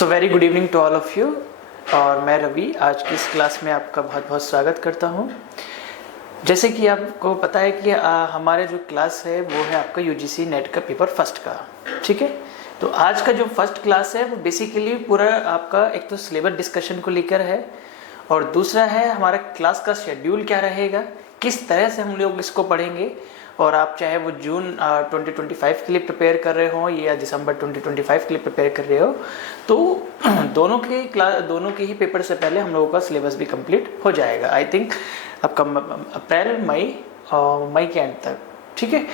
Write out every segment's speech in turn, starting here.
So very good evening to all of you. और मैं रवि आज की इस क्लास में आपका बहुत बहुत स्वागत करता हूँ। जैसे कि आपको पता है कि हमारे जो क्लास है वो है आपका यूजीसी नेट का पेपर फर्स्ट का, ठीक है। तो आज का जो फर्स्ट क्लास है वो बेसिकली पूरा आपका एक तो सिलेबस डिस्कशन को लेकर है और दूसरा है हमारा क्लास का शेड्यूल क्या रहेगा, किस तरह से हम लोग इसको पढ़ेंगे। और आप चाहे वो जून 2025 के लिए प्रिपेयर कर रहे हो या दिसंबर 2025 के लिए प्रिपेयर कर रहे हो, तो दोनों के ही पेपर से पहले हम लोगों का सिलेबस भी कंप्लीट हो जाएगा। आई थिंक आपका अप्रैल मई के एंड तक, ठीक है।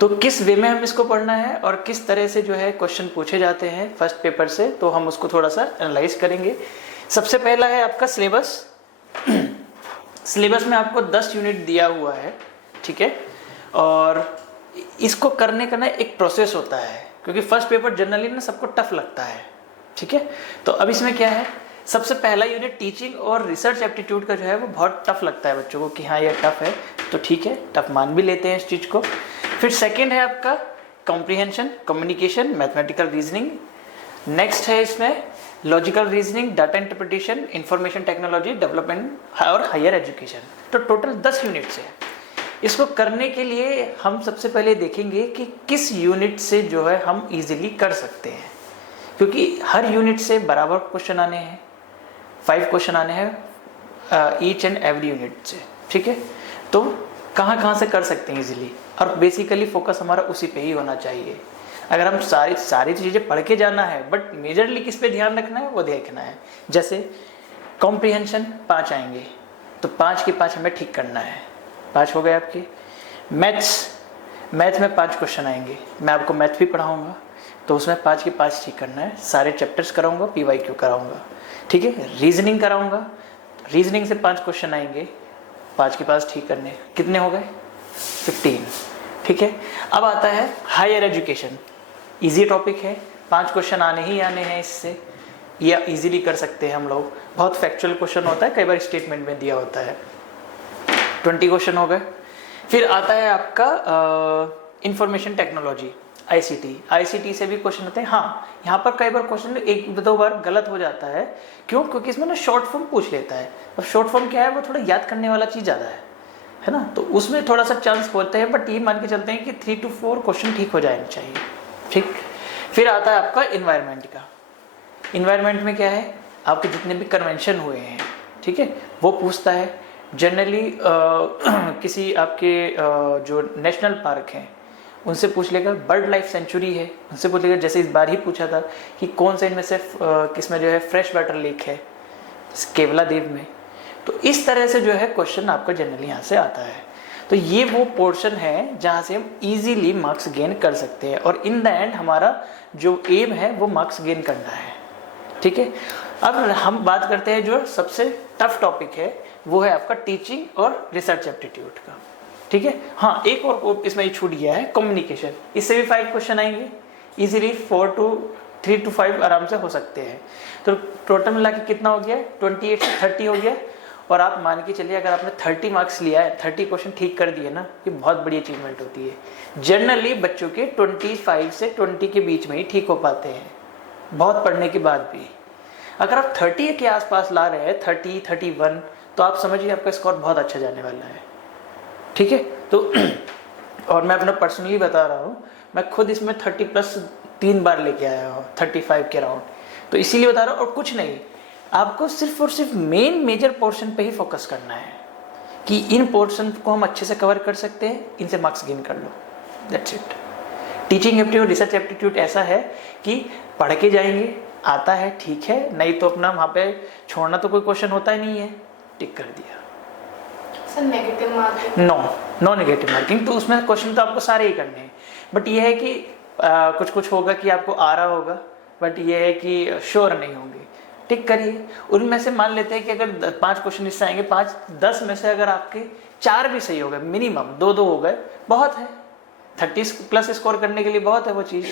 तो किस वे में हम इसको पढ़ना है और किस तरह से जो है क्वेश्चन पूछे जाते हैं फर्स्ट पेपर से, तो हम उसको थोड़ा सा एनालाइज करेंगे। सबसे पहला है आपका सिलेबस। सिलेबस में आपको 10 यूनिट दिया हुआ है, ठीक है। और इसको करने का ना एक प्रोसेस होता है, क्योंकि फर्स्ट पेपर जनरली ना सबको टफ लगता है, ठीक है। तो अब इसमें क्या है, सबसे पहला यूनिट टीचिंग और रिसर्च एप्टीट्यूड का जो है वो बहुत टफ लगता है बच्चों को कि हाँ ये टफ है, तो ठीक है, टफ मान भी लेते हैं इस चीज़ को। फिर सेकेंड है आपका comprehension, communication, mathematical reasoning. Next है इसमें logical reasoning, data interpretation, information technology development और हायर एजुकेशन। तो टोटल 10 यूनिट्स है। इसको करने के लिए हम सबसे पहले देखेंगे कि किस यूनिट से जो है हम इजीली कर सकते हैं, क्योंकि हर यूनिट से बराबर क्वेश्चन आने हैं, 5 क्वेश्चन आने हैं ईच एंड एवरी यूनिट से, ठीक है। तो कहाँ से कर सकते हैं इजीली, और बेसिकली फोकस हमारा उसी पे ही होना चाहिए। अगर हम सारी चीज़ें पढ़ के जाना है, बट मेजरली किस पे ध्यान रखना है वो देखना है। जैसे कॉम्प्रीहेंशन 5 आएंगे, तो 5 के 5 हमें ठीक करना है, 5 हो गए आपके। मैथ में 5 क्वेश्चन आएंगे, मैं आपको मैथ भी पढ़ाऊंगा, तो उसमें 5 के 5 ठीक करना है। सारे चैप्टर्स कराऊंगा, PYQ कराऊंगा, ठीक है। रीजनिंग कराऊंगा, रीजनिंग से 5 क्वेश्चन आएंगे, 5 के 5 ठीक करने, कितने हो गए 15, ठीक है। अब आता है हायर एजुकेशन। ईजी टॉपिक है, 5 क्वेश्चन आने ही आने हैं इससे, या इजीली कर सकते हैं हम लोग। बहुत फैक्चुअल क्वेश्चन होता है, कई बार स्टेटमेंट में दिया होता है। 20 क्वेश्चन हो गए। फिर आता है आपका इंफॉर्मेशन टेक्नोलॉजी, ICT से भी क्वेश्चन होते हैं। हाँ, यहाँ पर कई बार क्वेश्चन 1-2 बार गलत हो जाता है। क्यों? क्योंकि इसमें ना शॉर्ट फॉर्म पूछ लेता है। अब शॉर्ट फॉर्म क्या है, वो थोड़ा याद करने वाला चीज़ ज़्यादा है ना, तो उसमें थोड़ा सा चांस होते हैं, बट ये मान के चलते हैं कि 3 to 4 क्वेश्चन ठीक हो जाने चाहिए, ठीक। फिर आता है आपका इन्वायरमेंट का। इन्वायरमेंट में क्या है, आपके जितने भी कन्वेंशन हुए हैं, ठीक है, वो पूछता है। जनरली किसी आपके जो नेशनल पार्क हैं उनसे पूछ लेगा, बर्ड लाइफ सेंचुरी है उनसे पूछ लेगा। जैसे इस बार ही पूछा था कि कौन से इनमें से किसमें जो है फ्रेश वाटर लेक है, केवला देव में। तो इस तरह से जो है क्वेश्चन आपका जनरली यहाँ से आता है। तो ये वो पोर्शन है जहाँ से हम इजीली मार्क्स गेन कर सकते हैं, और इन द एंड हमारा जो एम है वो मार्क्स गेन करना है, ठीक है। अब हम बात करते हैं जो सबसे टफ टॉपिक है, वो है आपका टीचिंग और रिसर्च एप्टीट्यूड का, ठीक है। हाँ, एक और इसमें छूट गया है, कम्युनिकेशन। इससे भी 5 क्वेश्चन आएंगे इजीली, 3 to 5 आराम से हो सकते हैं। तो टोटल मिला के कितना हो गया, 28 से 30 हो गया। और आप मान के चलिए अगर आपने 30 मार्क्स लिया है, 30 क्वेश्चन ठीक कर दिए ना, ये बहुत बड़ी अचीवमेंट होती है। जनरली बच्चों के 25 से 20 के बीच में ही ठीक हो पाते हैं, बहुत पढ़ने के बाद भी। अगर आप 30 के आसपास ला रहे हैं, 30, 31, तो आप समझिए आपका स्कोर बहुत अच्छा जाने वाला है, ठीक है। तो और मैं अपना पर्सनली बता रहा हूँ, मैं खुद इसमें 30+ 3 बार लेके आया हूँ, 35 के राउंड। तो इसीलिए बता रहा हूँ, और कुछ नहीं, आपको सिर्फ और सिर्फ मेजर पोर्शन पे ही फोकस करना है कि इन पोर्शन को हम अच्छे से कवर कर सकते हैं, इनसे मार्क्स गेन कर लो, that's it. Teaching aptitude, research aptitude ऐसा है कि पढ़ के जाएंगे, आता है ठीक है, नहीं तो अपना वहाँ पे छोड़ना तो कोई क्वेश्चन होता ही नहीं है, टिक कर दिया। Sir negative marking? No negative marking. तो उसमें क्वेश्चन तो आपको सारे ही करने हैं, बट ये है कि कुछ होगा कि आपको आ रहा होगा, बट ये है कि श्योर नहीं होंगे, टिक करिए। उनमें से मान लेते हैं कि अगर 5 क्वेश्चन इससे आएंगे, 5-10 में से अगर आपके 4 भी सही हो गए, मिनिमम 2-2 हो गए, बहुत है। 30+ स्कोर करने के लिए बहुत है वो चीज़।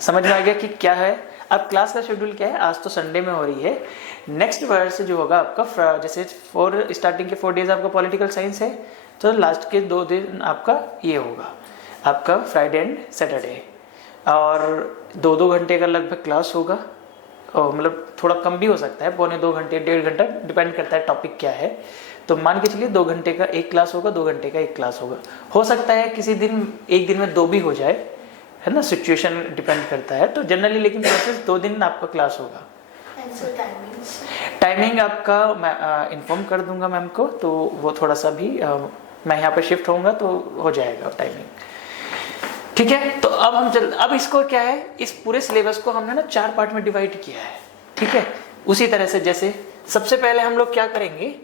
समझ में आ गया कि क्या है। अब क्लास का शेड्यूल क्या है, आज तो संडे में हो रही है। नेक्स्ट बार से जो होगा आपका, जैसे स्टार्टिंग के 4 डेज आपका पॉलिटिकल साइंस है, तो लास्ट के 2 दिन आपका ये होगा आपका फ्राइडे एंड सैटरडे, और 2-2 घंटे का लगभग क्लास होगा, मतलब थोड़ा कम भी हो सकता है, पौने 2 घंटे 1.5 घंटा, डिपेंड करता है टॉपिक क्या है। तो मान के चलिए 2 घंटे का एक क्लास होगा, 2 घंटे का एक क्लास होगा। हो सकता है किसी दिन एक दिन में 2 भी हो जाए, है ना, सिचुएशन डिपेंड करता है। तो जनरली लेकिन प्रोसेस 2 दिन आपका क्लास होगा। टाइमिंग आपका मैं इन्फॉर्म कर दूंगा मैम को, तो वो थोड़ा सा भी मैं यहाँ पे शिफ्ट होऊंगा तो हो जाएगा टाइमिंग, ठीक है। तो अब अब इसको क्या है, इस पूरे सिलेबस को हमने ना 4 पार्ट में डिवाइड किया है, ठीक है। उसी तरह से जैसे सबसे पहले हम लोग क्या करेंगे,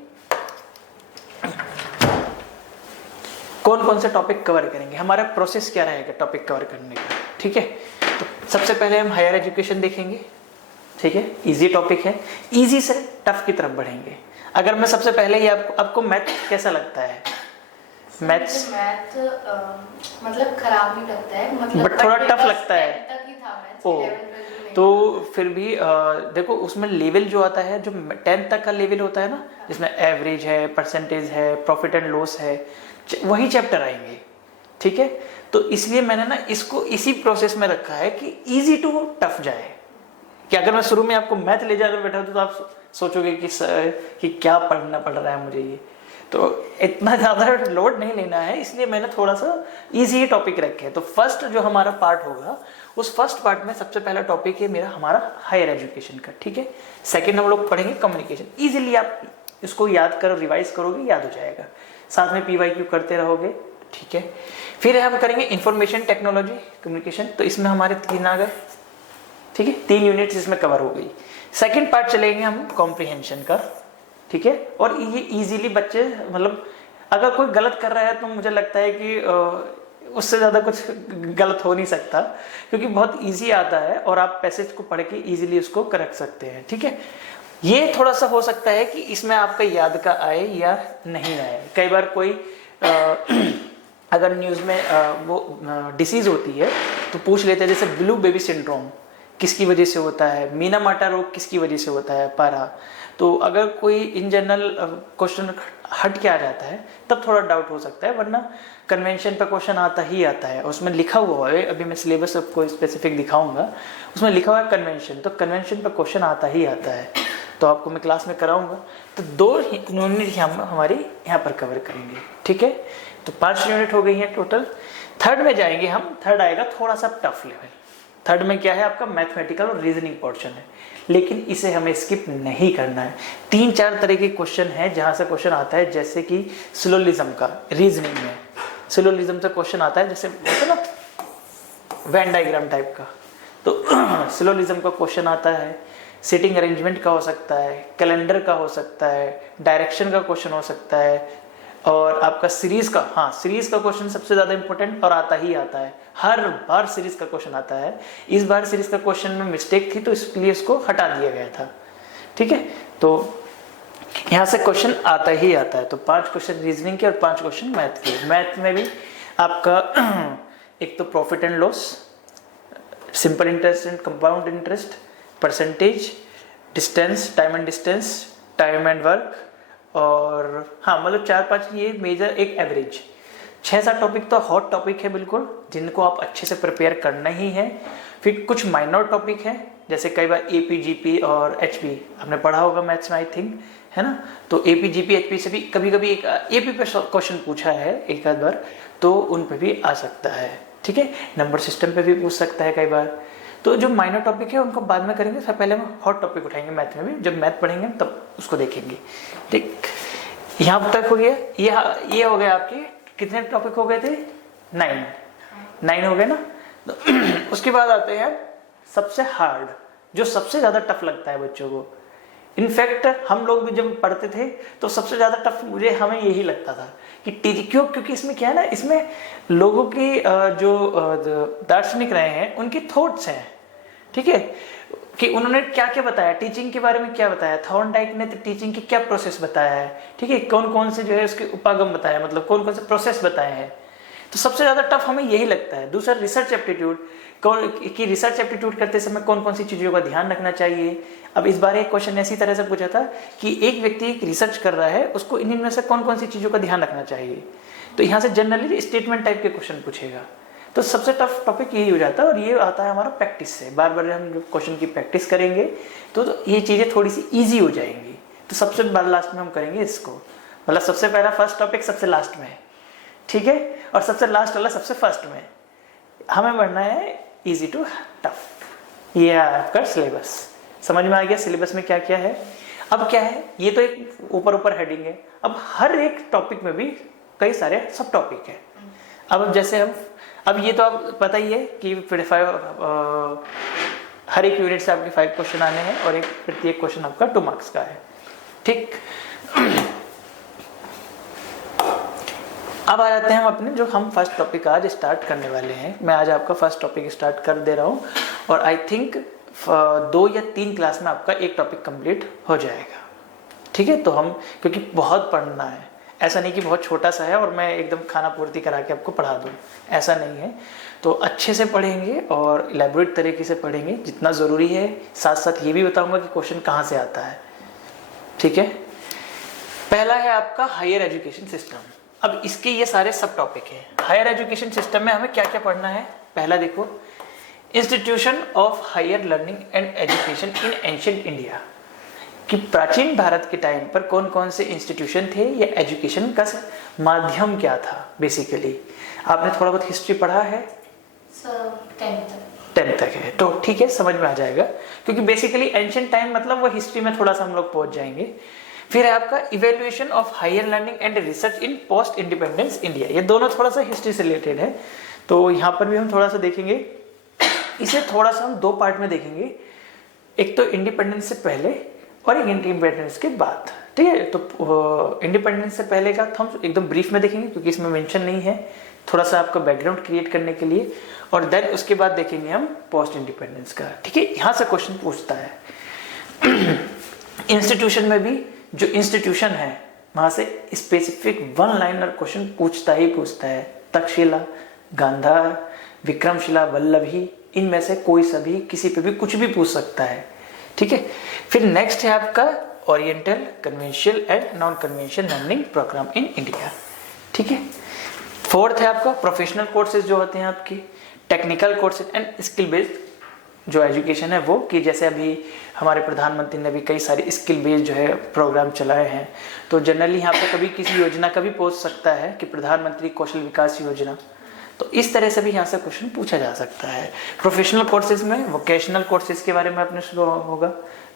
कौन कौन से टॉपिक कवर करेंगे, हमारा प्रोसेस क्या रहेगा टॉपिक कवर करने का, ठीक है। तो सबसे पहले हम हायर एजुकेशन देखेंगे, ठीक है, इजी टॉपिक है, इजी से टफ की तरफ बढ़ेंगे। अगर मैं सबसे पहले ही आपको मैथ कैसा लगता है? मैथ मतलब खराब नहीं लगता है, मतलब बट थोड़ा टफ लगता है। तक ही था मैथ, ओ, 11 12 में। तो फिर भी देखो उसमें लेवल जो आता है, जो 10th तक का लेवल होता है ना, जिसमें एवरेज है, परसेंटेज है, प्रॉफिट एंड लॉस है, वही चैप्टर आएंगे, ठीक है। तो इसलिए मैंने ना इसको इसी प्रोसेस में रखा है कि इजी टू टफ जाए, कि अगर मैं शुरू में आपको मैथ ले जाकर बैठा तो आप सोचोगे कि क्या पढ़ना पड़ रहा है मुझे ये, तो इतना ज़्यादा लोड नहीं लेना है, इसलिए मैंने थोड़ा सा इजी ही टॉपिक रखे हैं। तो फर्स्ट जो हमारा पार्ट होगा, उस फर्स्ट पार्ट में सबसे पहला टॉपिक है मेरा हमारा हायर एजुकेशन का, ठीक है। सेकंड हम लोग पढ़ेंगे कम्युनिकेशन। इजीली आप इसको याद करो, रिवाइज करोगे, याद हो जाएगा, साथ में PYQ करते रहोगे, ठीक है। फिर हम करेंगे इंफॉर्मेशन टेक्नोलॉजी कम्युनिकेशन, तो इसमें हमारे 3 आ गए, ठीक है, 3 यूनिट्स इसमें कवर हो गई। सेकंड पार्ट चलेंगे हम कॉम्प्रिहेंशन का, ठीक है। और ये इजीली बच्चे, मतलब अगर कोई गलत कर रहा है तो मुझे लगता है कि उससे ज़्यादा कुछ गलत हो नहीं सकता, क्योंकि बहुत इजी आता है और आप पैसेज को पढ़ के इजीली उसको कर सकते हैं, ठीक है। ये थोड़ा सा हो सकता है कि इसमें आपका याद का आए या नहीं आए। कई बार कोई अगर न्यूज़ में वो डिसीज़ होती है तो पूछ लेते हैं, जैसे ब्लू बेबी सिंड्रोम किसकी वजह से होता है, मीना माटा रोग किसकी वजह से होता है, पारा। तो अगर कोई इन जनरल क्वेश्चन हट के आ जाता है तब थोड़ा डाउट हो सकता है, वरना कन्वेंशन पे क्वेश्चन आता ही आता है। उसमें लिखा हुआ है, अभी मैं सिलेबस आपको स्पेसिफिक दिखाऊंगा, उसमें लिखा हुआ है कन्वेंशन, तो कन्वेंशन पे क्वेश्चन आता ही आता है, तो आपको मैं क्लास में कराऊंगा। तो 2 यूनिट हम हमारी यहाँ पर कवर करेंगे, ठीक है। तो 5 यूनिट हो गई हैं टोटल। थर्ड में जाएंगे हम, थर्ड आएगा थोड़ा सा टफ लेवल। थर्ड में क्या है, आपका मैथमेटिकल और रीजनिंग पोर्शन है, लेकिन इसे हमें स्किप नहीं करना है। 3-4 तरह के क्वेश्चन है जहाँ से क्वेश्चन आता है, जैसे कि सिलोलिज्म का रीजनिंग में, सिलोलिज्म से क्वेश्चन आता है, जैसे बोलते ना वेन डायग्राम टाइप का, तो सिलोलिज्म का क्वेश्चन आता है। सीटिंग अरेंजमेंट का हो सकता है, कैलेंडर का हो सकता है, डायरेक्शन का क्वेश्चन हो सकता है, और आपका सीरीज का, हाँ सीरीज का क्वेश्चन सबसे ज़्यादा इंपॉर्टेंट और आता ही आता है, हर बार सीरीज का क्वेश्चन आता है। इस बार सीरीज का क्वेश्चन में मिस्टेक थी तो इसलिए इसको हटा दिया गया था, ठीक है। तो यहाँ से क्वेश्चन आता ही आता है। तो 5 क्वेश्चन रीजनिंग के और 5 क्वेश्चन मैथ के। मैथ में भी आपका एक तो profit and loss, simple interest and compound interest, percentage, distance, time and distance, time and work, और हाँ मतलब 4-5 ये मेजर, एक एवरेज। 6-7 टॉपिक तो हॉट टॉपिक है बिल्कुल, जिनको आप अच्छे से प्रिपेयर करना ही है। फिर कुछ माइनर टॉपिक है, जैसे कई बार AP, GP और HP आपने पढ़ा होगा मैथ्स में, आई थिंक, है ना। तो AP, GP, HP से भी कभी कभी एक AP पे क्वेश्चन पूछा है एक आध बार, तो उन पे भी आ सकता है, ठीक है। नंबर सिस्टम पे भी पूछ सकता है कई बार। तो जो माइनर टॉपिक है उनको बाद में करेंगे, पहले हम हॉट टॉपिक उठाएंगे मैथ में भी, जब मैथ पढ़ेंगे तब उसको देखेंगे, ठीक। यहाँ तक हो गया, ये हो गया आपके कितने टॉपिक हो गए थे, 9 हो गए ना। तो उसके बाद आते हैं सबसे हार्ड, जो सबसे ज़्यादा टफ लगता है बच्चों को। इनफैक्ट हम लोग भी जब पढ़ते थे तो सबसे ज़्यादा टफ हमें यही लगता था कि क्योंकि इसमें क्या है ना, इसमें लोगों की जो दार्शनिक रहे हैं उनकी थॉट्स हैं, ठीक है, कि उन्होंने क्या क्या बताया, टीचिंग के बारे में क्या बताया। थॉर्नडाइक ने तो टीचिंग की क्या प्रोसेस बताया है, ठीक है, कौन कौन से जो है उसके उपागम बताया, मतलब कौन कौन से प्रोसेस बताए हैं। तो सबसे ज़्यादा टफ हमें यही लगता है। दूसरा रिसर्च एप्टीट्यूड, कि रिसर्च एप्टीट्यूड करते समय कौन कौन सी चीज़ों का ध्यान रखना चाहिए। अब इस बार एक क्वेश्चन ऐसी तरह से पूछा था कि एक व्यक्ति रिसर्च कर रहा है, उसको इनमें से कौन कौन सी चीज़ों का ध्यान रखना चाहिए। तो यहाँ से जनरली स्टेटमेंट टाइप के क्वेश्चन पूछेगा। तो सबसे टफ टॉपिक यही हो जाता है, और ये आता है हमारा प्रैक्टिस से। बार बार हम क्वेश्चन की प्रैक्टिस करेंगे तो ये चीज़ें थोड़ी सी ईजी हो जाएंगी। तो सबसे बार लास्ट में हम करेंगे इसको, मतलब सबसे पहला फर्स्ट टॉपिक सबसे लास्ट में, ठीक है, और सबसे लास्ट वाला सबसे फर्स्ट में। हमें बढ़ना है ईजी टू टफ। ये है आपका सिलेबस। समझ में आ गया सिलेबस में क्या क्या है। अब क्या है, ये तो एक ऊपर हेडिंग है। अब हर एक टॉपिक में भी कई सारे सब टॉपिक है। अब जैसे हम, अब ये तो आप पता ही है कि हर एक यूनिट से आपके 5 क्वेश्चन आने हैं, और एक प्रत्येक क्वेश्चन आपका 2 मार्क्स का है, ठीक। अब आ जाते हैं हम अपने जो हम फर्स्ट टॉपिक आज स्टार्ट करने वाले हैं। मैं आज आपका फर्स्ट टॉपिक स्टार्ट कर दे रहा हूँ, और आई थिंक 2 या 3 क्लास में आपका एक टॉपिक कंप्लीट हो जाएगा, ठीक है। तो हम, क्योंकि बहुत पढ़ना है, ऐसा नहीं कि बहुत छोटा सा है और मैं एकदम खाना पूर्ति करा के आपको पढ़ा दूँ, ऐसा नहीं है। तो अच्छे से पढ़ेंगे और इलेबोरेट तरीके से पढ़ेंगे जितना ज़रूरी है। साथ साथ ये भी बताऊंगा कि क्वेश्चन कहाँ से आता है, ठीक है। पहला है आपका हायर एजुकेशन सिस्टम। अब इसके ये सारे सब टॉपिक हैं। हायर एजुकेशन सिस्टम में हमें क्या क्या पढ़ना है। पहला देखो, institution of higher learning and education in ancient India, कि प्राचीन भारत के टाइम पर कौन कौन से इंस्टीट्यूशन थे या एजुकेशन का माध्यम क्या था। बेसिकली आपने थोड़ा बहुत हिस्ट्री पढ़ा है, 10th तक है, तो ठीक है, समझ में आ जाएगा। क्योंकि बेसिकली एंशिएंट टाइम मतलब वो हिस्ट्री में थोड़ा सा हम लोग पहुंच जाएंगे। फिर है आपका evaluation of higher learning and research in post independence India. ये दोनों थोड़ा सा हिस्ट्री से रिलेटेड है, तो यहाँ पर भी हम थोड़ा सा देखेंगे। इसे थोड़ा सा हम 2 पार्ट में देखेंगे, एक तो इंडिपेंडेंस से पहले और एक इंडिपेंडेंस के बाद, ठीक है। तो इंडिपेंडेंस से पहले का तो हम एकदम ब्रीफ में देखेंगे, क्योंकि इसमें मेंशन नहीं है, थोड़ा सा आपका बैकग्राउंड क्रिएट करने के लिए। और देन उसके बाद देखेंगे हम पोस्ट इंडिपेंडेंस का, ठीक है। यहाँ से क्वेश्चन पूछता है इंस्टीट्यूशन में भी जो इंस्टीट्यूशन है वहां से स्पेसिफिक 1 लाइनर क्वेश्चन पूछता ही पूछता है। तक्षशिला, गांधार, विक्रमशिला, वल्लभी, इनमें से कोई सा भी किसी पे भी कुछ भी पूछ सकता है, ठीक है। फिर नेक्स्ट है आपका oriental, conventional and non conventional learning programme in India, ठीक है। 4th है आपका प्रोफेशनल कोर्सेज जो होते हैं आपकी, technical courses and skill based जो एजुकेशन है वो, कि जैसे अभी हमारे प्रधानमंत्री ने भी कई सारे स्किल बेस्ड जो है प्रोग्राम चलाए हैं। तो जनरली यहाँ पर कभी किसी योजना का भी पूछ सकता है कि प्रधानमंत्री कौशल विकास योजना, तो इस तरह से भी यहाँ से क्वेश्चन पूछा जा सकता है। प्रोफेशनल कोर्सेज में वोकेशनल कोर्सेज के बारे में आपने सुना होगा,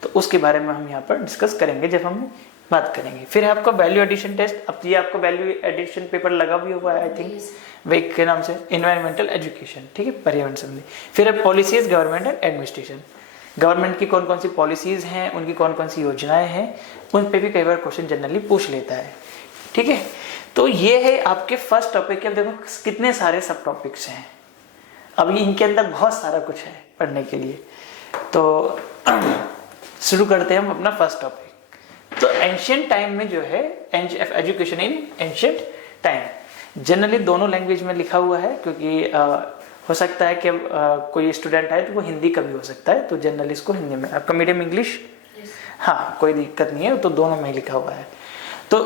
तो उसके बारे में हम यहाँ पर डिस्कस करेंगे जब हम बात करेंगे। फिर है आपका वैल्यू एडिशन टेस्ट। अब ये आपका वैल्यू एडिशन पेपर लगा भी हुआ है आई थिंक, वेक के नाम से, एनवायरमेंटल एजुकेशन, ठीक है, पर्यावरण संबंधी। फिर है policies, government and administration. Government की कौन कौन सी पॉलिसीज हैं, उनकी कौन कौन सी योजनाएं हैं, उन पे भी कई बार क्वेश्चन जनरली पूछ लेता है, ठीक है। तो ये है आपके फर्स्ट टॉपिक के। अब देखो कितने सारे सब टॉपिक्स हैं, अब इनके अंदर बहुत सारा कुछ है पढ़ने के लिए। तो शुरू करते हैं हम अपना फर्स्ट टॉपिक। तो एंशिएंट टाइम में जो है education in ancient time, generally दोनों लैंग्वेज में लिखा हुआ है, क्योंकि हो सकता है कि कोई स्टूडेंट आए तो वो हिंदी का भी हो सकता है, तो जनरली इसको हिंदी में। आपका मीडियम इंग्लिश, हाँ कोई दिक्कत नहीं है, तो दोनों में लिखा हुआ है। तो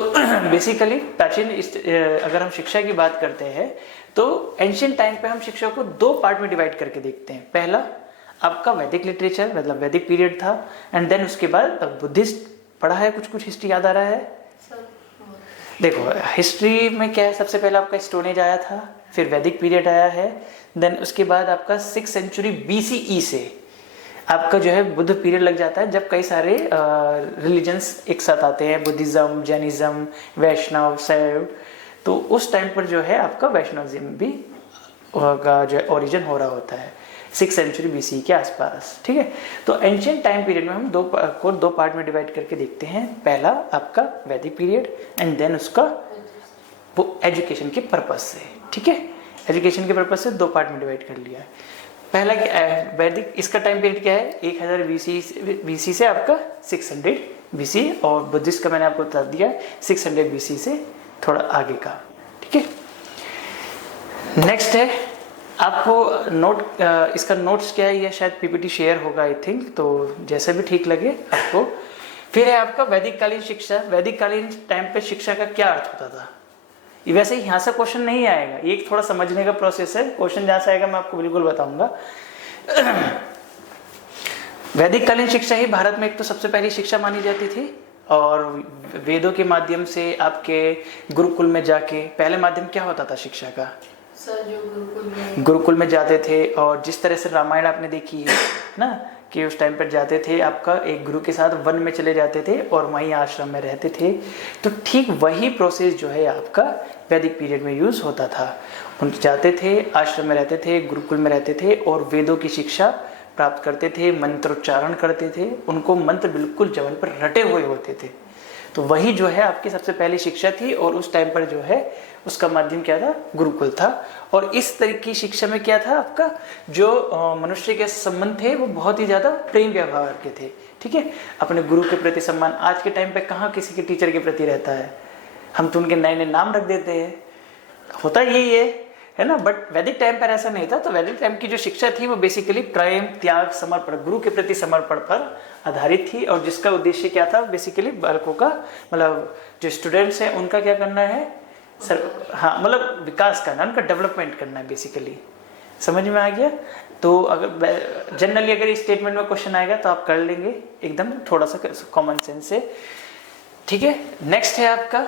बेसिकली प्राचीन अगर हम शिक्षा की बात करते हैं तो एंशिएंट टाइम पे हम शिक्षा को 2 पार्ट में डिवाइड करके देखते हैं। पहला आपका वैदिक लिटरेचर, मतलब वैदिक पीरियड था, एंड देन उसके बाद बुद्धिस्ट पढ़ा है। कुछ हिस्ट्री याद आ रहा है? देखो हिस्ट्री में क्या है, सबसे पहले आपका स्टोन एज आया था, फिर वैदिक पीरियड आया है, देन उसके बाद आपका 6th सेंचुरी BCE से आपका जो है बुद्ध पीरियड लग जाता है, जब कई सारे रिलीजन्स एक साथ आते हैं, बुद्धिज्म, जैनिज्म, वैष्णव, शैव। तो उस टाइम पर जो है आपका वैष्णविज्म भी का जो है ओरिजिन हो रहा होता है 6th सेंचुरी BCE के आसपास, ठीक है। तो एंशिएंट टाइम पीरियड में हम 2 पार्ट में डिवाइड करके देखते हैं। पहला आपका वैदिक पीरियड, एंड देन उसका वो एजुकेशन के पर्पज से, ठीक है, एजुकेशन के पर्पज से 2 पार्ट में डिवाइड कर लिया है। पहला वैदिक, इसका टाइम पीरियड क्या है, 1000 BC से आपका 600 BC, और बुद्धिस्ट का मैंने आपको बता दिया 600 BC से थोड़ा आगे का, ठीक है। नेक्स्ट है आपको नोट, इसका नोट्स क्या है, ये शायद PPT शेयर होगा आई थिंक, तो जैसे भी ठीक लगे आपको। फिर है आपका वैदिक कालीन शिक्षा। वैदिक कालीन टाइम पे शिक्षा का क्या अर्थ होता था, वैसे ही यहाँ से क्वेश्चन नहीं आएगा, ये एक थोड़ा समझने का प्रोसेस है। क्वेश्चन जहाँ से आएगा मैं आपको बिल्कुल बताऊंगा। वैदिक कालीन शिक्षा ही भारत में एक तो सबसे पहली शिक्षा मानी जाती थी, और वेदों के माध्यम से आपके गुरुकुल में जाके, पहले माध्यम क्या होता था शिक्षा का, सर जो गुरुकुल में जाते थे। और जिस तरह से रामायण आपने देखी है ना, कि उस टाइम पर जाते थे, आपका एक गुरु के साथ वन में चले जाते थे और वहीं आश्रम में रहते थे। तो ठीक वही प्रोसेस जो है आपका वैदिक पीरियड में यूज होता था। उन जाते थे, आश्रम में रहते थे, गुरुकुल में रहते थे और वेदों की शिक्षा प्राप्त करते थे, मंत्रोच्चारण करते थे। उनको मंत्र बिल्कुल जबान पर रटे हुए होते थे। तो वही जो है आपकी सबसे पहली शिक्षा थी, और उस टाइम पर जो है उसका माध्यम क्या था, गुरुकुल था। और इस तरह की शिक्षा में क्या था, आपका जो मनुष्य के संबंध थे वो बहुत ही ज्यादा प्रेम व्यवहार के थे। ठीक है, अपने गुरु के प्रति सम्मान। आज के टाइम पे कहाँ किसी के टीचर के प्रति रहता है, हम तो उनके नए नए नाम रख देते हैं, होता यही है ना। बट वैदिक टाइम पर ऐसा नहीं था। तो वैदिक टाइम की जो शिक्षा थी वो बेसिकली प्रेम, त्याग, समर्पण, गुरु के प्रति समर्पण पर आधारित थी। और जिसका उद्देश्य क्या था, बेसिकली बालकों का, मतलब जो स्टूडेंट्स हैं उनका क्या करना है, हाँ मतलब विकास करना, उनका डेवलपमेंट करना है बेसिकली। समझ में आ गया। तो अगर जनरली अगर इस स्टेटमेंट में क्वेश्चन आएगा तो आप कर लेंगे एकदम थोड़ा सा कॉमन सेंस से। ठीक है, नेक्स्ट है आपका,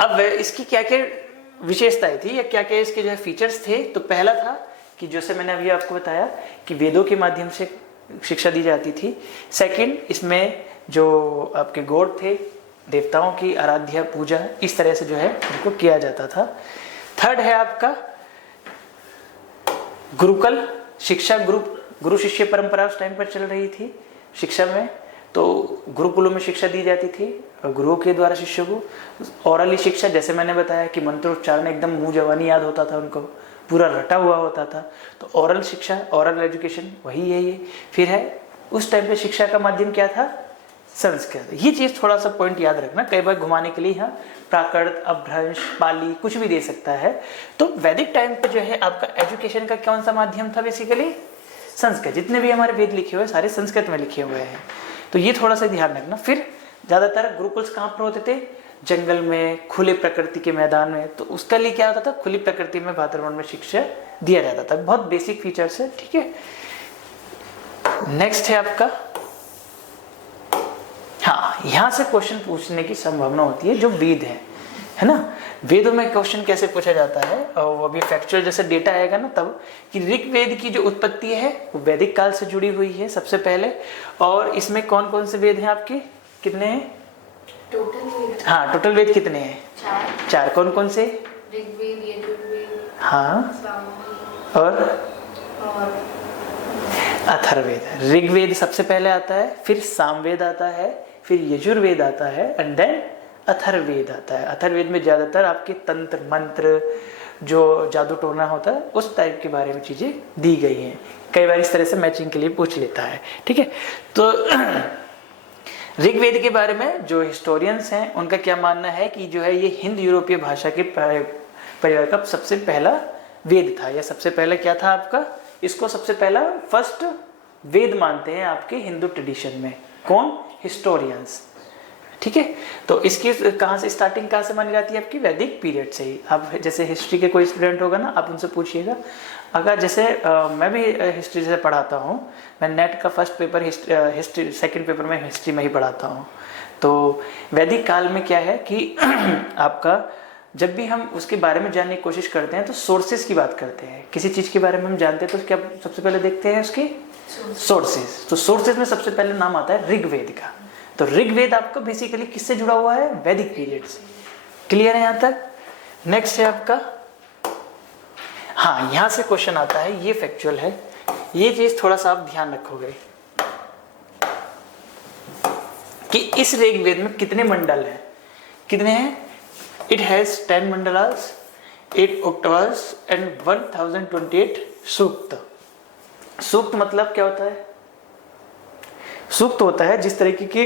अब इसकी क्या क्या विशेषताएं थी या क्या क्या इसके जो है फीचर्स थे। तो पहला था कि जैसे मैंने अभी आपको बताया कि वेदों के माध्यम से शिक्षा दी जाती थी। सेकंड, इसमें जो आपके गॉड थे, देवताओं की आराध्या पूजा इस तरह से जो है उनको किया जाता था। थर्ड है आपका गुरुकुल शिक्षा, गुरु शिष्य परंपरा उस टाइम पर चल रही थी शिक्षा में। तो गुरुकुलों में शिक्षा दी जाती थी और गुरुओं के द्वारा शिष्यों को ओरली शिक्षा, जैसे मैंने बताया कि मंत्रोच्चारण एकदम मुंह जवानी याद होता था, उनको पूरा रटा हुआ होता था। तो ओरल शिक्षा, ओरल एजुकेशन वही है ये। फिर है उस टाइम पे शिक्षा का माध्यम क्या था, संस्कृत। ये चीज थोड़ा सा पॉइंट याद रखना, कई बार घुमाने के लिए यहाँ प्राकृत, अपभ्रंश, पाली कुछ भी दे सकता है। तो वैदिक टाइम पे जो है आपका एजुकेशन का कौन सा माध्यम था, बेसिकली संस्कृत। जितने भी हमारे वेद लिखे हुए सारे संस्कृत में लिखे हुए हैं, तो ये थोड़ा सा ध्यान रखना। फिर ज्यादातर गुरुकुल कहाँ पर होते थे, जंगल में, खुले प्रकृति के मैदान में। तो उसके लिए क्या होता था, खुली प्रकृति में, वातावरण में शिक्षा दिया जाता था। बहुत बेसिक फीचर्स है। ठीक है, नेक्स्ट है आपका, हाँ यहाँ से क्वेश्चन पूछने की संभावना होती है जो वेद है ना। वेदों में क्वेश्चन कैसे पूछा जाता है, और वो भी फैक्चुअल जैसे डेटा आएगा ना तब, कि ऋग्वेद की जो उत्पत्ति है वो वैदिक काल से जुड़ी हुई है सबसे पहले। और इसमें कौन कौन से वेद हैं आपके, कितने हैं टोटल वेद? हाँ टोटल वेद कितने हैं, चार। कौन कौन से, ऋग्वेद, यजुर्वेद, हाँ, सामवेद और और अथर्ववेद। ऋग्वेद सबसे पहले आता है, फिर सामवेद आता है, फिर यजुर्वेद आता है, एंड देन अथर्ववेद आता है। अथर्ववेद में ज्यादातर आपके तंत्र मंत्र, जो जादू टोना होता है उस टाइप के बारे में चीजें दी गई हैं। कई बार इस तरह से मैचिंग के लिए पूछ लेता है। ठीक है, तो ऋग्वेद के बारे में जो हिस्टोरियंस हैं उनका क्या मानना है कि जो है ये हिंद यूरोपीय भाषा के परिवार का सबसे पहला वेद था, या सबसे पहले क्या था आपका, इसको सबसे पहला फर्स्ट वेद मानते हैं आपके हिंदू ट्रेडिशन में। कौन, हिस्टोरियंस। ठीक है, तो इसकी कहाँ से स्टार्टिंग कहाँ से मानी जाती है, आपकी वैदिक पीरियड से ही। आप जैसे हिस्ट्री के कोई स्टूडेंट होगा ना, आप उनसे पूछिएगा। अगर जैसे मैं भी हिस्ट्री से पढ़ाता हूँ, मैं नेट का first paper history, second paper में हिस्ट्री में ही पढ़ाता हूँ। तो वैदिक काल में क्या है कि आपका जब भी हम उसके बारे में जानने की कोशिश करते हैं तो सोर्सेज की बात करते हैं। किसी चीज़ के बारे में हम जानते हैं तो क्या सबसे पहले देखते हैं उसकी सोर्सेज। तो सोर्सेज में सबसे पहले नाम आता है ऋग्वेद का। तो ऋग्वेद आपका बेसिकली किससे जुड़ा हुआ है, वैदिक पीरियड से। क्लियर है यहाँ तक। नेक्स्ट है आपका, हाँ यहाँ से क्वेश्चन आता है, ये फैक्चुअल है, ये चीज थोड़ा सा आप ध्यान रखोगे कि इस ऋग्वेद में कितने मंडल हैं, कितने हैं। इट हैज 10 मंडलास, 8 octavas एंड 1028 सूक्त। सूक्त मतलब क्या होता है, सूक्त होता है जिस तरीके के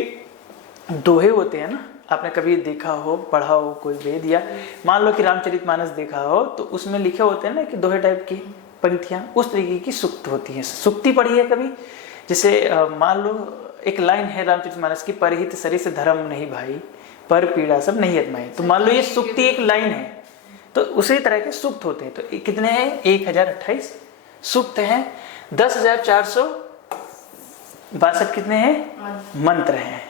दोहे होते हैं ना, आपने कभी देखा हो, पढ़ा हो कोई वेद, या मान लो कि रामचरितमानस देखा हो, तो उसमें लिखे होते हैं ना कि दोहे टाइप की पंक्तियां, उस तरीके की सूक्त होती हैं। सूक्ति पढ़ी है कभी, जैसे मान लो एक लाइन है रामचरितमानस की, परहित सरिस धर्म नहीं भाई, पर पीड़ा सब नहीं अजमाई। तो मान लो ये सूक्ति एक लाइन है, तो उसी तरह के सूक्त होते हैं। तो कितने हैं? 1028 सूक्त हैं। 10,462 कितने हैं? मंत्र हैं।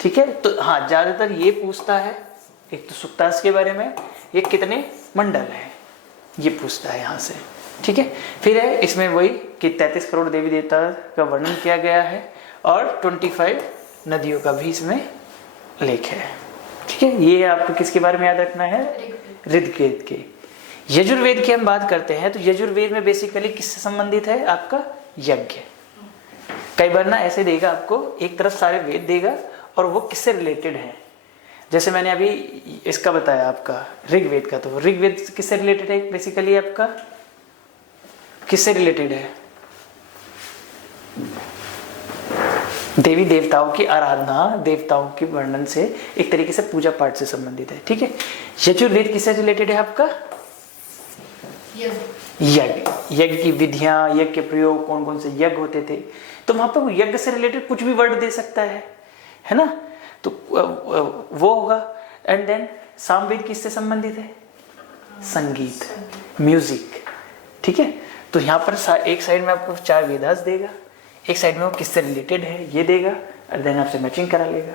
ठीक है, तो हाँ ज्यादातर ये पूछता है, एक तो सुक्तांश के बारे में, ये कितने मंडल है ये पूछता है यहाँ से। ठीक है, फिर है इसमें वही कि 33 करोड़ देवी देवता का वर्णन किया गया है और 25 नदियों का भी इसमें लेख है। ठीक है, ये आपको किसके बारे में याद रखना है? ऋग्वेद के। यजुर्वेद की हम बात करते हैं, तो यजुर्वेद में बेसिकली किससे संबंधित है? आपका यज्ञ। कई बार ना ऐसे देगा आपको, एक तरफ सारे वेद देगा और वो किससे रिलेटेड है। जैसे मैंने अभी इसका बताया आपका ऋग्वेद का, तो ऋग्वेद किससे रिलेटेड है? बेसिकली आपका किससे रिलेटेड है? देवी देवताओं की आराधना, देवताओं के वर्णन से, एक तरीके से पूजा पाठ से संबंधित है। ठीक है, यजुर्वेद किससे रिलेटेड है आपका? यज्ञ। यज्ञ की विधियां, यज्ञ के प्रयोग, कौन कौन से यज्ञ होते थे, तो वहां पर यज्ञ से रिलेटेड कुछ भी वर्ड दे सकता है ना, तो वो होगा। एंड देन सामवेद किससे संबंधित है? संगीत, म्यूजिक। ठीक है, तो यहाँ पर एक साइड में आपको 4 वेदास देगा, एक साइड में वो किससे रिलेटेड है ये देगा, और देन आपसे मैचिंग करा लेगा।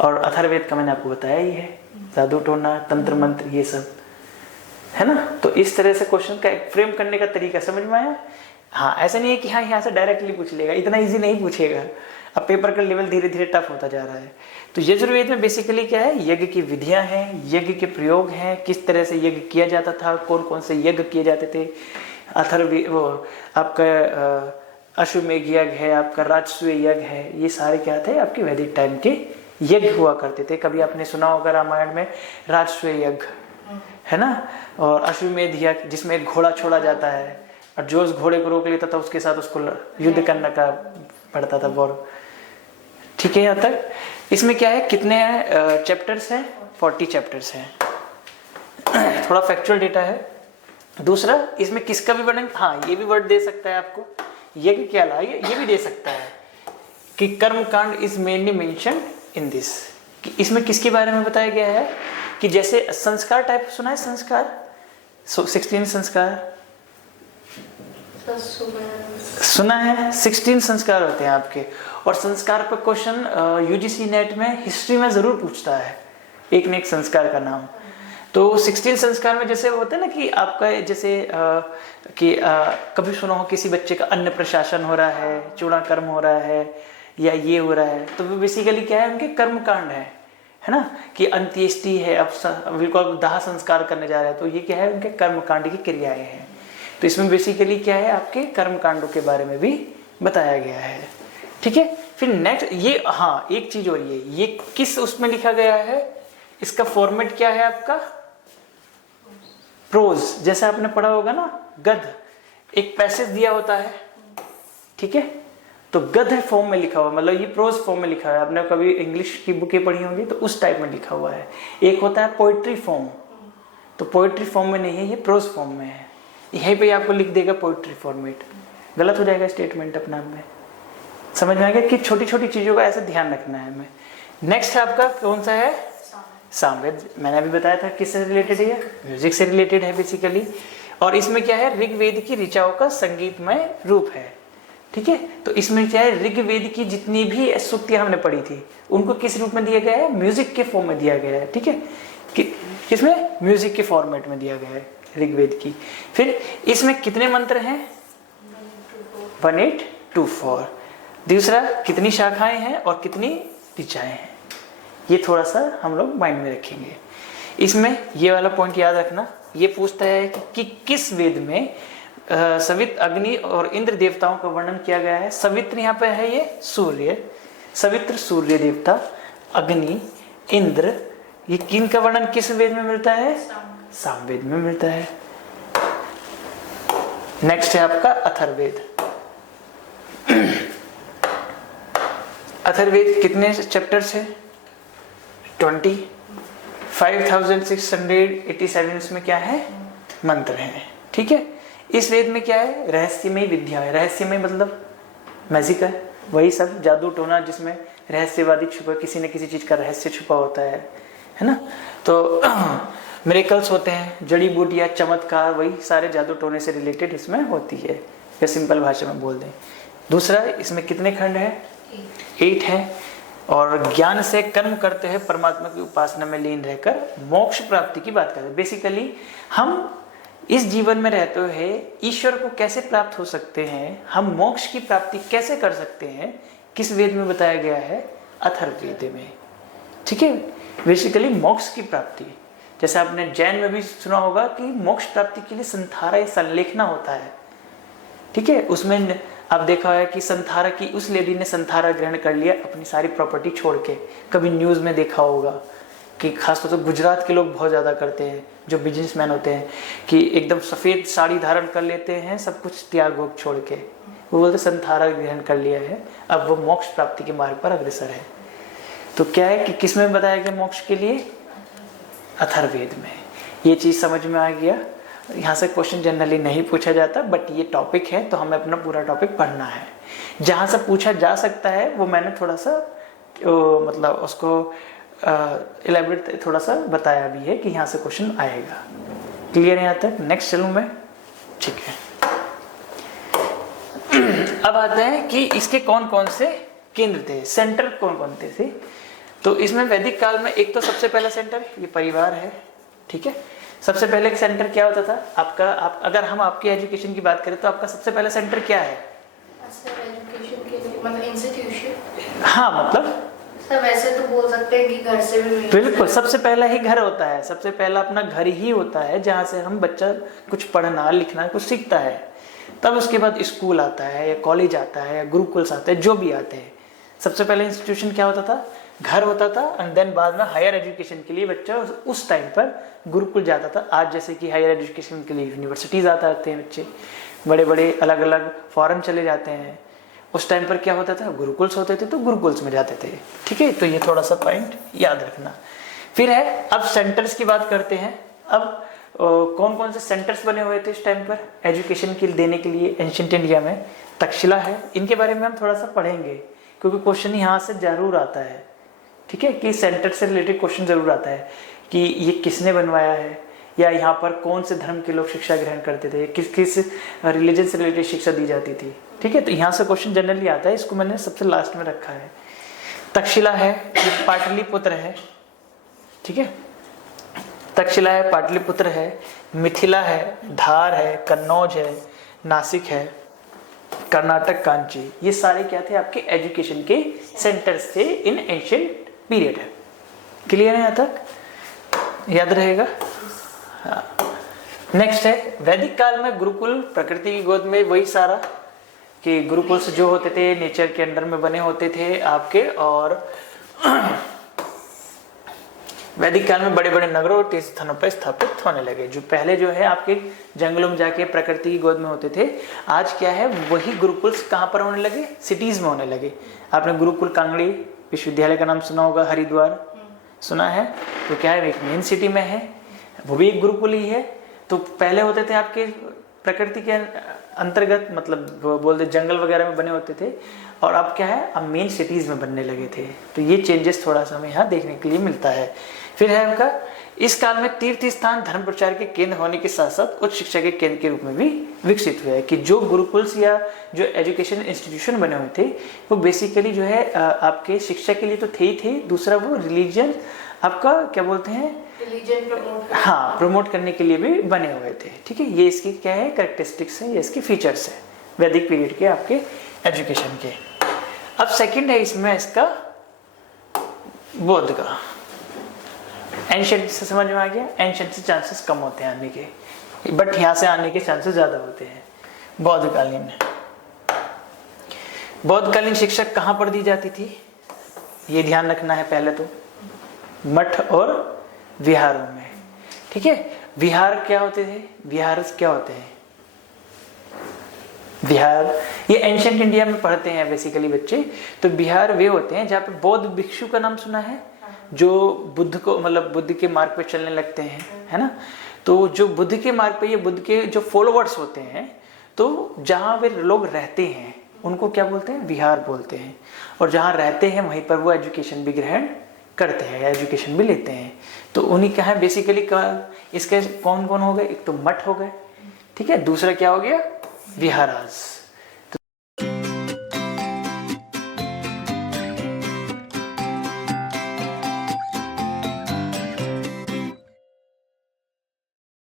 और अथर्ववेद का मैंने आपको बताया ही है, जादू टोना, तंत्र मंत्र, ये सब है ना। तो इस तरह से क्वेश्चन का एक फ्रेम करने का तरीका समझ में आया। हाँ, ऐसा नहीं है कि हाँ यहाँ से डायरेक्टली पूछ लेगा, इतना इजी नहीं पूछेगा। अब पेपर का लेवल धीरे धीरे टफ होता जा रहा है। तो यजुर्वेद में बेसिकली क्या है? यज्ञ की विधियां हैं, यज्ञ के प्रयोग हैं, किस तरह से यज्ञ किया जाता था, कौन कौन से यज्ञ किए जाते थे। अथर्ववेद वो आपका अश्वमेघ यज्ञ है, आपका राजसूय यज्ञ है, ये सारे क्या थे? आपके वैदिक टाइम के यज्ञ हुआ करते थे। कभी आपने सुना होगा रामायण में राजसूय यज्ञ, है ना, और अश्वमेध यज्ञ जिसमें एक घोड़ा छोड़ा जाता है और जो उस घोड़े को रोक लेता था उसके साथ उसको युद्ध करने का पड़ता था वॉर। ठीक है, यहाँ तक इसमें क्या है? कितने चैप्टर्स हैं? 40 चैप्टर्स हैं। थोड़ा फैक्चुअल डेटा है। दूसरा, इसमें किसका भी वर्णन, हाँ ये भी वर्ड दे सकता है आपको, यज्ञ क्या ला, ये भी दे सकता है कि कर्म कांड is mainly mention in this, कि इसमें किसके बारे में बताया गया है, कि जैसे संस्कार टाइप सुना है, संस्कार 16 संस्कार सुना है। 16 संस्कार होते हैं आपके, और संस्कार पर क्वेश्चन यूजीसी नेट में हिस्ट्री में जरूर पूछता है एक न एक संस्कार का नाम। तो 16 संस्कार में जैसे होता है ना कि आपका जैसे कभी सुना हो किसी बच्चे का अन्न प्रशासन हो रहा है, चूड़ा कर्म हो रहा है, या ये हो रहा है, तो वो बेसिकली क्या है? उनके कर्म कांड है ना, कि अंत्येष्टि है, अब दाह संस्कार करने जा रहे हैं, तो ये क्या है? उनके कर्म कांड की क्रियाएं हैं। तो इसमें बेसिकली क्या है? आपके कर्म कांडों के बारे में भी बताया गया है। ठीक है, फिर नेक्स्ट ये, हाँ एक चीज और, ये किस उसमें लिखा गया है? इसका फॉर्मेट क्या है आपका? प्रोज। जैसे आपने पढ़ा होगा ना, गद्य, एक पैसेज दिया होता है, ठीक है, तो गद्य फॉर्म में लिखा हुआ, मतलब ये प्रोज फॉर्म में लिखा है। आपने कभी इंग्लिश की बुकें पढ़ी होंगी तो उस टाइप में लिखा हुआ है। एक होता है पोइट्री फॉर्म, तो पोइट्री फॉर्म में नहीं है, ये प्रोज फॉर्म में है। यहीं पे आपको लिख देगा पोइट्री फॉर्मेट, गलत हो जाएगा स्टेटमेंट अपना में। समझ में आ गया कि छोटी छोटी चीजों का ऐसे ध्यान रखना है हमें। नेक्स्ट आपका कौन सा है? सामवेद। मैंने अभी बताया था किससे रिलेटेड है, म्यूजिक से रिलेटेड है बेसिकली। और इसमें क्या है? ऋग्वेद की ऋचाओं का संगीतमय रूप है। ठीक है, तो इसमें क्या है? ऋग्वेद की जितनी भी सूक्तियां हमने पढ़ी थी उनको किस रूप में दिया गया है? म्यूजिक के फॉर्म में दिया गया है। ठीक है, किसमें? म्यूजिक के फॉर्मेट में दिया गया है ऋग्वेद की। फिर इसमें कितने मंत्र हैं? 1824। दूसरा, कितनी शाखाएं हैं और कितनी ऋचाएं हैं, ये थोड़ा सा हम लोग माइंड में रखेंगे। इसमें ये वाला पॉइंट याद रखना, ये पूछता है कि किस वेद में सवित्र, अग्नि और इंद्र देवताओं का वर्णन किया गया है। सवित्र यहाँ पे है ये सूर्य, सवित्र सूर्य देवता, अग्नि, इंद्र, ये किन का वर्णन किस वेद में मिलता है? सामवेद में मिलता है। नेक्स्ट है आपका अथर्ववेद। अथर्ववेद कितने चैप्टर्स है? 20। 5687 इसमें क्या है? मंत्र हैं। ठीक है, इस वेद में क्या है? रहस्यमय विद्या है। रहस्यमय मतलब मैजिकल, वही सब जादू टोना जिसमें रहस्यवादी छुपा, किसी न किसी चीज का रहस्य छुपा होता है ना। तो मिरेकल्स होते हैं, जड़ी बूटियाँ, चमत्कार, वही सारे जादू टोने से रिलेटेड इसमें होती है, या सिंपल भाषा में बोल दें। दूसरा, इसमें कितने खंड हैं? 8 हैं। और ज्ञान से कर्म करते हैं, परमात्मा की उपासना में लीन रहकर मोक्ष प्राप्ति की बात करते हैं। बेसिकली हम इस जीवन में रहते हुए ईश्वर को कैसे प्राप्त हो सकते हैं, हम मोक्ष की प्राप्ति कैसे कर सकते हैं, किस वेद में बताया गया है? अथर्ववेद में। ठीक है, बेसिकली मोक्ष की प्राप्ति, जैसे आपने जैन में भी सुना होगा कि मोक्ष प्राप्ति के लिए संथारा या संलेखना होता है। ठीक है, उसमें आप देखा है कि संथारा की उस लेडी ने संथारा ग्रहण कर लिया अपनी सारी प्रॉपर्टी छोड़ के। कभी न्यूज़ में देखा होगा कि खासतौर से गुजरात के लोग बहुत ज़्यादा करते हैं, जो बिजनेसमैन होते हैं, कि एकदम सफ़ेद साड़ी धारण कर लेते हैं, सब कुछ त्याग भोग छोड़ के। वो बोलते संथारा ग्रहण कर लिया है, अब वो मोक्ष प्राप्ति के मार्ग पर अग्रसर है। तो क्या है कि किस में बताया गया मोक्ष के लिए? अथर्ववेद में। ये चीज़ समझ में आ गया। यहाँ से क्वेश्चन जनरली नहीं पूछा जाता, बट ये टॉपिक है तो हमें अपना पूरा टॉपिक पढ़ना है। जहाँ से पूछा जा सकता है वो मैंने थोड़ा सा मतलब उसको इलेबोरेट थोड़ा सा बताया भी है कि यहाँ से क्वेश्चन आएगा। क्लियर है यहाँ तक? नेक्स्ट चलूँ मैं? ठीक है। अब आते हैं कि इसके कौन कौन से केंद्र थे, सेंटर कौन कौन थे। तो इसमें वैदिक काल में एक तो सबसे पहला सेंटर ये परिवार है। ठीक है, सबसे पहले सेंटर क्या होता था आपका? अगर हम आपकी एजुकेशन की बात करें तो आपका सबसे पहला सेंटर क्या है? एजुकेशन के लिए मतलब इंस्टीट्यूशन। हाँ, मतलब सब ऐसे तो बोल सकते हैं कि घर से भी बिल्कुल, सबसे पहला ही घर होता है। सबसे पहला अपना घर ही होता है जहाँ से हम बच्चा कुछ पढ़ना लिखना कुछ सीखता है। तब उसके बाद स्कूल आता है, या कॉलेज आता है, या गुरुकुल्स आते हैं, जो भी आते हैं। सबसे पहले इंस्टीट्यूशन क्या होता था? घर होता था। एंड देन बाद में हायर एजुकेशन के लिए बच्चा उस टाइम पर गुरुकुल जाता था। आज जैसे कि हायर एजुकेशन के लिए यूनिवर्सिटीज आते हैं बच्चे, बड़े बड़े अलग अलग फॉरेन चले जाते हैं। उस टाइम पर क्या होता था? गुरुकुल्स होते थे तो गुरुकुल्स में जाते थे। ठीक है, तो ये थोड़ा सा पॉइंट याद रखना। फिर है, अब सेंटर्स की बात करते हैं। अब कौन कौन से सेंटर्स बने हुए थे इस टाइम पर एजुकेशन के देने के लिए एंशिएंट इंडिया में? तक्षशिला है। इनके बारे में हम थोड़ा सा पढ़ेंगे क्योंकि क्वेश्चन यहाँ से जरूर आता है। ठीक है, कि सेंटर से रिलेटेड क्वेश्चन जरूर आता है कि ये किसने बनवाया है, या यहाँ पर कौन से धर्म के लोग शिक्षा ग्रहण करते थे, किस किस रिलीजन से रिलेटेड शिक्षा दी जाती थी। ठीक है, तो यहाँ से क्वेश्चन जनरली आता है। इसको मैंने सबसे लास्ट में रखा है। तक्षशिला है, ये पाटलिपुत्र है। ठीक है, तक्षशिला है, पाटलिपुत्र है, मिथिला है, धार है, कन्नौज है, नासिक है, कर्नाटक कांची। ये सारे क्या थे? आपके एजुकेशन के सेंटर्स थे इन एंशिएंट पीरियड है। क्लियर है यहाँ तक? याद रहेगा? हाँ। नेक्स्ट है, वैदिक काल में गुरुकुल, प्रकृति की गोद में, वही सारा कि गुरुकुल्स जो होते थे नेचर के अंडर में बने होते थे आपके। और वैदिक काल में बड़े बड़े नगरों और तीर्थ स्थानों पर स्थापित होने लगे। जो पहले जो है आपके जंगलों में जाके प्रकृति की गोद में होते थे, आज क्या है वही गुरुकुल्स कहाँ पर होने लगे? सिटीज में होने लगे। आपने गुरुकुल कांगड़ी विश्वविद्यालय का नाम सुना होगा, हरिद्वार सुना है? तो क्या है, एक मेन सिटी में है, वो भी एक गुरुकुल ही है। तो पहले होते थे आपके प्रकृति के अंतर्गत, मतलब बोलते जंगल वगैरह में बने होते थे, और अब क्या है, अब मेन सिटीज में बनने लगे थे। तो ये चेंजेस थोड़ा सा हमें यहाँ देखने के लिए मिलता है। फिर है आपका, इस काल में तीर्थ स्थान धर्म प्रचार के केंद्र होने के साथ साथ उच्च शिक्षा के केंद्र के रूप में भी विकसित हुए हैं। कि जो गुरुकुल्स या जो एजुकेशन इंस्टीट्यूशन बने हुए थे वो बेसिकली जो है आपके शिक्षा के लिए तो थे ही थे, दूसरा वो रिलीजन आपका क्या बोलते हैं, रिलीजन प्रमोट, हाँ, प्रमोट करने के लिए भी बने हुए थे। ठीक है, ये इसकी क्या है, कैरेक्टरिस्टिक्स है, ये इसके फीचर्स है वैदिक पीरियड के आपके एजुकेशन के। अब सेकंड है इसमें इसका बौद्ध का। एंशिएंट से समझ में आ गया, एंशिएंट से चांसेस कम होते हैं आने के, बट यहाँ से आने के चांसेस ज्यादा होते हैं। बौद्धकालीन, बौद्धकालीन शिक्षा कहाँ पर दी जाती थी, ये ध्यान रखना है पहले तो, मठ और विहारों में। ठीक है, विहार क्या होते थे, विहार क्या होते हैं, विहार ये एंशिएंट इंडिया में पढ़ते हैं बेसिकली बच्चे। तो विहार वे होते हैं जहाँ पे बौद्ध भिक्षु का नाम सुना है, जो बुद्ध को मतलब बुद्ध के मार्ग पे चलने लगते हैं, है ना। तो जो बुद्ध के मार्ग पे, ये बुद्ध के जो फॉलोवर्स होते हैं, तो जहाँ वे लोग रहते हैं उनको क्या बोलते हैं, विहार बोलते हैं। और जहाँ रहते हैं वहीं पर वो एजुकेशन भी ग्रहण करते हैं या एजुकेशन भी लेते हैं। तो उन्हीं का है बेसिकली इसके कौन कौन हो गए, एक तो मठ हो गए, ठीक है, दूसरा क्या हो गया, विहारास।